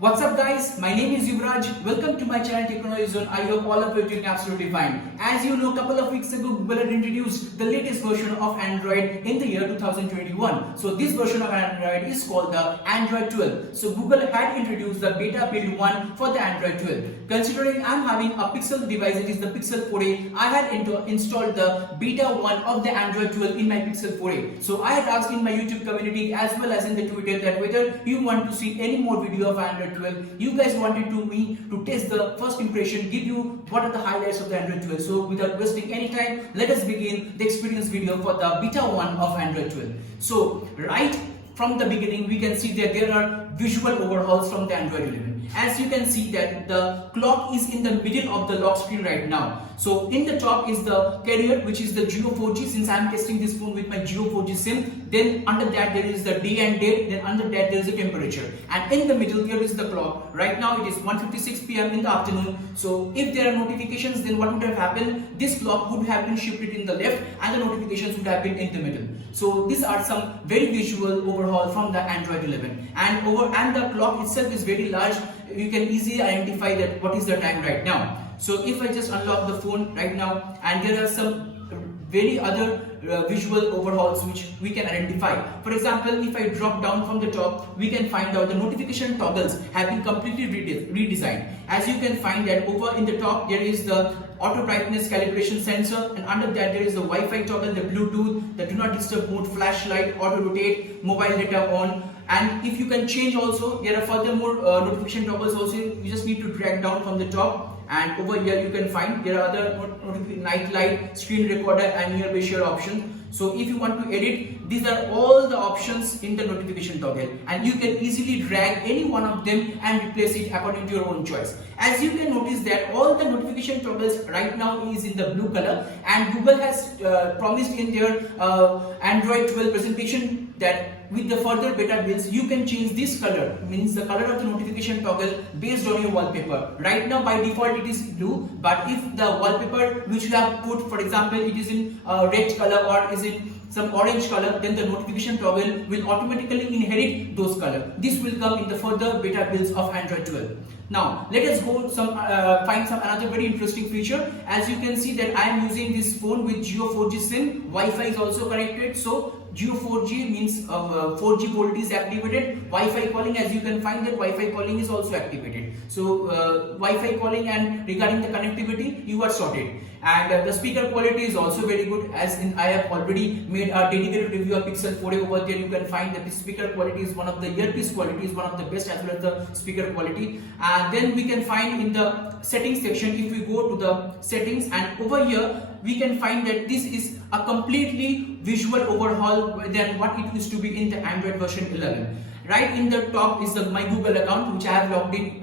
What's up guys, my name is Yuvraj. Welcome to my channel Technology Zone. I hope all of you are doing absolutely fine. As you know, a couple of weeks ago Google had introduced the latest version of Android in the year 2021. So this version of Android is called the Android 12. So Google had introduced the beta build 1 for the Android 12. Considering I'm having a Pixel device, it is the Pixel 4a, I had installed the beta 1 of the Android 12 in my Pixel 4a. So I had asked in my YouTube community as well as in the Twitter that whether you want to see any more video of Android 12. You guys wanted me to test the first impression, give you what are the highlights of the Android 12. So without wasting any time, let us begin the experience video for the beta 1 of Android 12. So right from the beginning, we can see that there are visual overhauls from the Android 11. As you can see that the clock is in the middle of the lock screen right now. So in the top is the carrier, which is the Jio 4G, since I am testing this phone with my Jio 4G SIM. Then under that there is the day and date, then under that there is the temperature. And in the middle there is the clock. Right now it is 1:56 p.m. in the afternoon. So if there are notifications, then what would have happened? This clock would have been shifted in the left and the notifications would have been in the middle. So these are some very visual overhaul from the Android 11. And the clock itself is very large. You can easily identify that what is the time right now. So if I just unlock the phone right now, and there are some very other visual overhauls which we can identify. For example, if I drop down from the top, we can find out the notification toggles have been completely redesigned. As you can find that over in the top there is the auto brightness calibration sensor, and under that there is the Wi-Fi toggle, the Bluetooth, the do not disturb mode, flashlight, auto rotate, mobile data on. And if you can change also, there are furthermore notification toggles also. You just need to drag down from the top, and over here you can find there are other night light, screen recorder and nearby share options. So if you want to edit, these are all the options in the notification toggle, and you can easily drag any one of them and replace it according to your own choice. As you can notice that all the notification toggles right now is in the blue color, and Google has promised in their Android 12 presentation that with the further beta builds you can change this color, means the color of the notification toggle based on your wallpaper. Right now by default it is blue, but if the wallpaper which you have put, for example, it is in red color or is in some orange color, then the notification toggle will automatically inherit those color. This will come in the further beta builds of Android 12. Now let us go find some another very interesting feature. As you can see that I am using this phone with Jio 4G SIM. Wi-Fi is also connected. So Jio 4G means 4G VoLTE is activated. Wi-Fi calling, as you can find that Wi-Fi calling is also activated. So Wi-Fi calling and regarding the connectivity, you are sorted. And the speaker quality is also very good, as in I have already made a dedicated review of Pixel 4a. Over there you can find that the speaker quality is one of the earpiece quality is one of the best, as well as the speaker quality. And then we can find in the settings section, if we go to the settings, and over here we can find that this is a completely visual overhaul than what it used to be in the Android version 11. Right in the top is my Google account, which I have logged in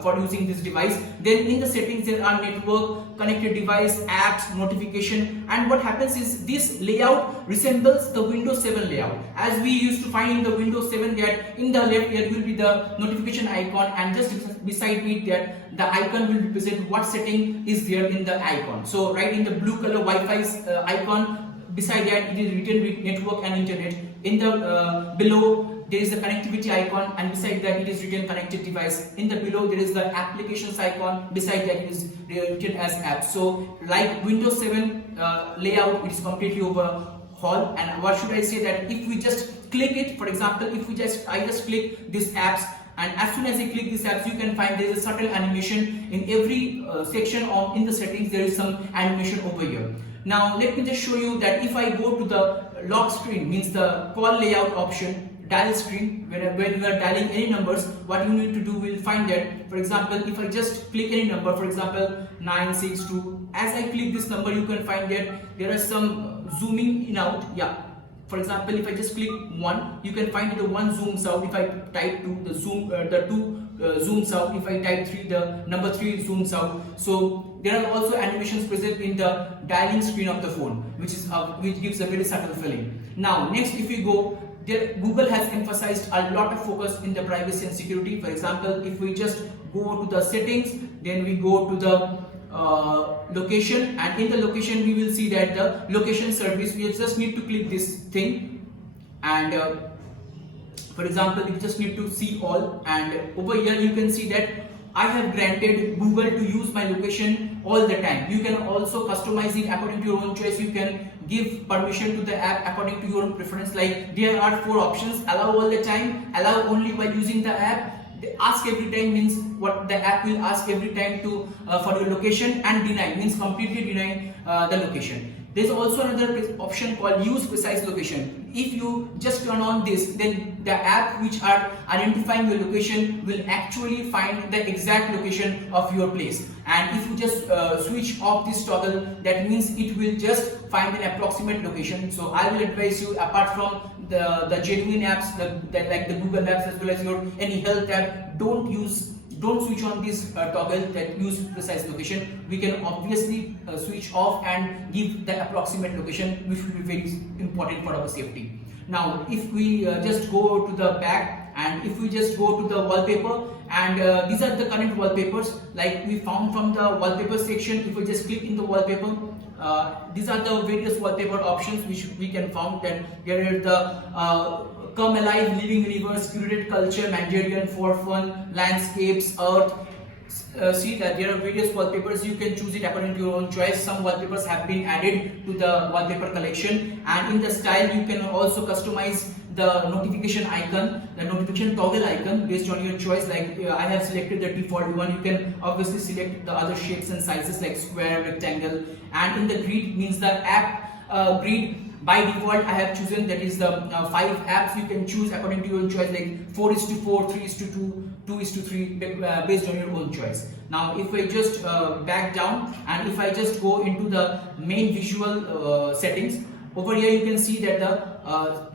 for using this device. Then in the settings there are network, connected device, apps, notification, and what happens is this layout resembles the Windows 7 layout. As we used to find in the Windows 7 that in the left there will be the notification icon, and just beside it that the icon will represent what setting is there in the icon. So right in the blue color Wi-Fi's icon, beside that it is written with network and internet. In the below there is the connectivity icon, and beside that it is written connected device. In the below there is the applications icon, beside that it is written as apps. So like Windows 7 layout, it is completely overhaul. And what should I say, that if we just click it, for example, if I just click this apps, and as soon as I click these apps, you can find there is a subtle animation in every section of in the settings. There is some animation over here. Now let me just show you that if I go to the lock screen, means the call layout option, dial screen, when you are dialing any numbers, what you need to do will find that, for example, if I just click any number, for example 962, as I click this number, you can find that there are some zooming in out. Yeah, for example, if I just click 1, you can find that the 1 zooms out. If I type 2, the 2 zooms out. If I type 3, the number 3 zooms out. So there are also animations present in the dialing screen of the phone, which gives a very subtle feeling. Now next, if we go, Google has emphasized a lot of focus in the privacy and security. For example, if we just go to the settings, then we go to the location, and in the location we will see that the location service, we just need to click this thing, and For example, you just need to see all, and over here you can see that I have granted Google to use my location all the time. You can also customize it according to your own choice. You can give permission to the app according to your own preference. Like there are 4 options: allow all the time, allow only while using the app, ask every time means what the app will ask every time to for your location, and deny means completely denying the location. There's also another option called use precise location. If you just turn on this, then the app which are identifying your location will actually find the exact location of your place. And if you just switch off this toggle, that means it will just find an approximate location. So I will advise you, apart from the genuine apps like the Google apps as well as your any health app, don't switch on this toggle that use precise location. We can obviously switch off and give the approximate location, which will be very important for our safety. Now if we just go to the back, and if we just go to the wallpaper, and these are the current wallpapers like we found from the wallpaper section. If we just click in the wallpaper, these are the various wallpaper options which we can found. That here is the come alive, living universe, curated culture, Mandarin, for fun, landscapes, earth. See that there are various wallpapers. You can choose it according to your own choice. Some wallpapers have been added to the wallpaper collection, and in the style you can also customize the notification icon, the notification toggle icon based on your choice. Like I have selected the default one. You can obviously select the other shapes and sizes like square, rectangle, and in the grid means the app grid. By default, I have chosen that is the 5 apps. You can choose according to your own choice, like 4:4, 3:2, 2:3, based on your own choice. Now, if I just back down, and if I just go into the main visual settings, over here you can see that the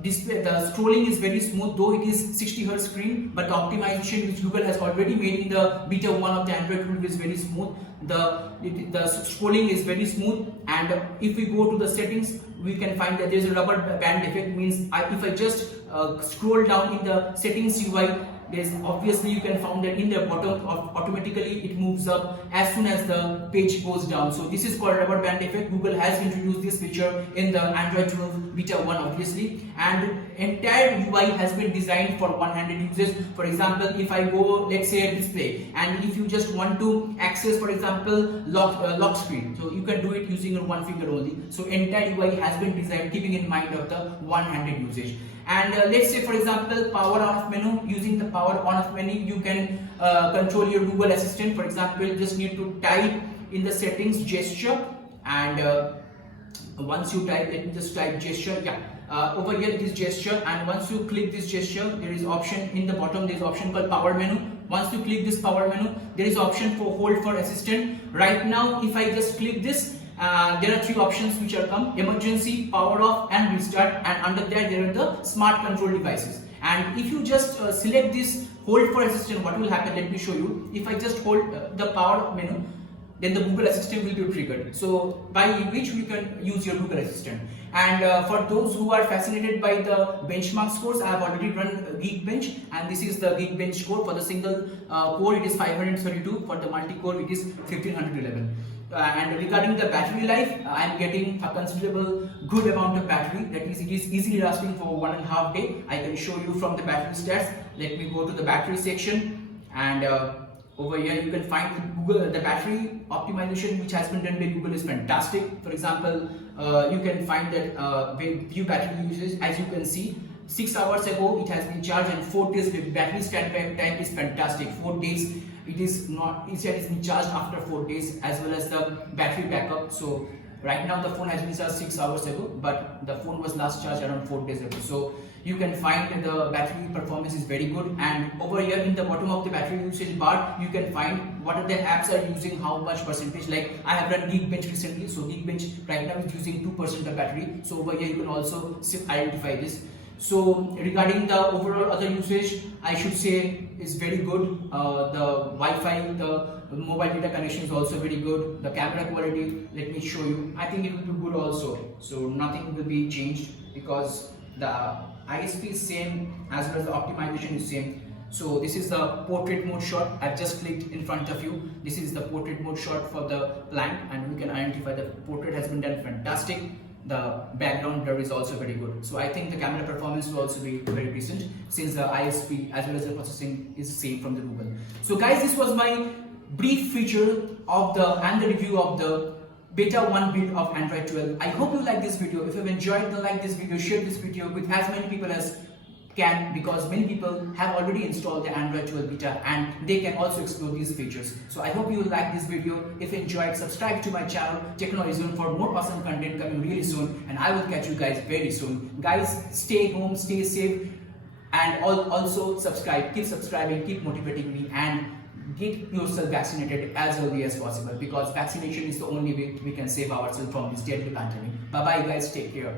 display, the scrolling is very smooth, though it is 60 Hz screen, but the optimization which Google has already made in the beta 1 of the Android 12 is very smooth. The scrolling is very smooth, and if we go to the settings, we can find that there is a rubber band effect. Means if I just scroll down in the settings UI, there's obviously you can find that in the bottom automatically it moves up as soon as the page goes down. So this is called rubber band effect. Google has introduced this feature in the Android 12 beta 1 obviously, and entire UI has been designed for one-handed usage. For example, if I go, let's say, a display, and if you just want to access, for example, lock screen, so you can do it using your one finger only. So entire UI has been designed keeping in mind of the one-handed usage. And let's say, for example, power on off menu. Using the power on off menu, you can control your Google Assistant. For example, you just need to type in the settings gesture, and once you type, let me just type gesture. Over here it is gesture, and once you click this gesture, there is option in the bottom. There is option called power menu. Once you click this power menu, there is option for hold for assistant. Right now, if I just click this, there are 3 options which are come: emergency, power off, and restart. And under that there are the smart control devices. And if you just select this hold for assistant, what will happen? Let me show you. If I just hold the power menu, then the Google Assistant will be triggered, so by which we can use your Google Assistant. And for those who are fascinated by the benchmark scores, I have already run Geekbench, and this is the Geekbench score. For the single core it is 532, for the multi-core it is 1511. And regarding the battery life, I am getting a considerable good amount of battery. That means it is easily lasting for 1.5 days. I can show you from the battery stats. Let me go to the battery section, and over here you can find the battery optimization which has been done by Google is fantastic. For example, you can find that view battery usage. As you can see, 6 hours ago it has been charged, and 4 days the battery standby time is fantastic. 4 days it is not, instead it's been charged after 4 days, as well as the battery backup. So right now the phone has been charged 6 hours ago, but the phone was last charged around 4 days ago. So you can find that the battery performance is very good. And over here in the bottom of the battery usage bar, you can find what are the apps are using how much percentage. Like I have run Geekbench recently, so Geekbench right now is using 2% of battery. So over here you can also identify this. So regarding the overall other usage, I should say is very good. The Wi-Fi, the mobile data connection is also very good. The camera quality, let me show you. I think it will be good also. So nothing will be changed because the ISP is same as well as the optimization is same. So this is the portrait mode shot. I've just clicked in front of you. This is the portrait mode shot for the plant, and you can identify the portrait has been done fantastic. the background blur is also very good. So I think the camera performance will also be very decent since the ISP as well as the processing is same from the Google. So guys, this was my brief feature of the and the review of the beta 1 build of Android 12. I hope you like this video. If you've enjoyed, then like this video, share this video with as many people as can, because many people have already installed the Android 12 beta and they can also explore these features. So I hope you will like this video. If you enjoyed, subscribe to my channel Technology Zone for more awesome content coming really soon, and I will catch you guys very soon. Guys, stay home, stay safe, and also subscribe, keep subscribing, keep motivating me, and get yourself vaccinated as early as possible, because vaccination is the only way we can save ourselves from this deadly pandemic. Bye bye guys, take care.